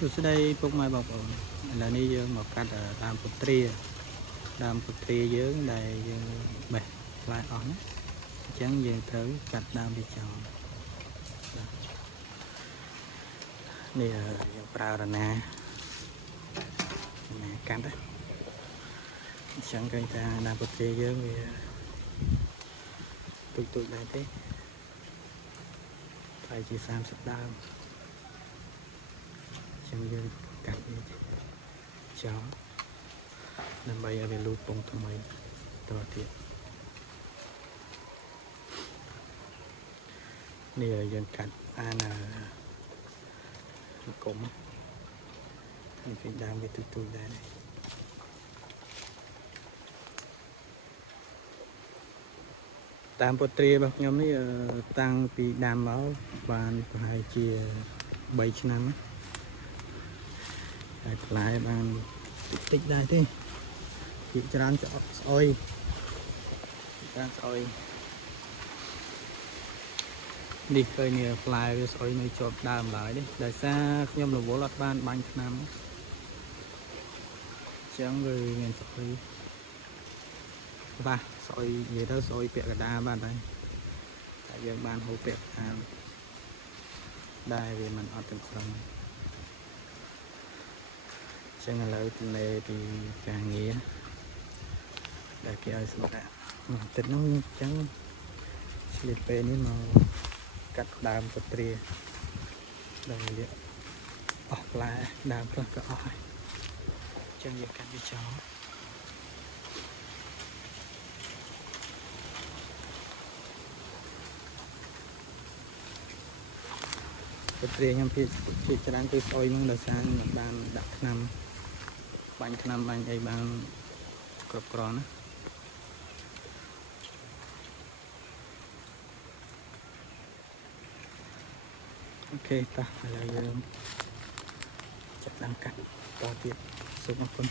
សួស្តីពុកម៉ែបងប្អូនឥឡូវនេះយើងមកកាត់ដើមពុទ្រាយើងដែលយើងបេះផ្លែអស់ណាអញ្ចឹងយើងត្រូវកាត់ដើមវាចោលនេះយើងប្រើរណាកាត់អញ្ចឹងឃើញថាដើមពុទ្រាយើងវាទូចដែរទេប្រហែលជា30ដើមអញ្ចឹងយើងកាត់វាចោលដើម្បីឲ្យវាលូតពងថ្មីតទៅទៀតនេះយើងកាត់អានគុំនេះគឺដើមវាទូចដែរតាមពុទ្រារបស់ខ្ញុំនេះតាំងពីដើមមកបានប្រហែលជា3ឆ្នាំហើយផ្លែបានតិចដែរទេពីច្រើនស្អុយនេះឃើញផ្លែវាស្អុយនៅជាប់ដើមឡើយនេះដោយសារខ្ញុំរវល់អត់បានបាញ់ថ្នាំអញ្ចឹងវាមានស្អុយបាទស្អុយនិយាយទៅស្អុយពាក់កណ្ដាលបាទហើយតែយើងបានហូបពាក់កណ្ដាលដែរវាមិនអត់ទាំងស្រុងអញ្ចឹងឥឡូវទន្លេពីការងារដែលគេឲ្យសម្រាប់បន្តិចនោះអញ្ចឹងឆ្លៀតពេលនេះមកកាត់ដើមពុទ្រាដល់វាអស់ផ្លែដើមខ្លះក៏អស់ហើយអញ្ចឹងយើងកាត់វាចោលពុទ្រាខ្ញុំជាច្រើនគឺស្អុយហ្នឹងដោយសារខ្ញុំបានដាក់ថ្នាំបាញ់ថ្នាំបាញ់អីបានគ្រប់គ្រាន់ណាអូខេតោះឥឡូវយើងចាប់ដើមកាត់តទៀតសូមអរគុណ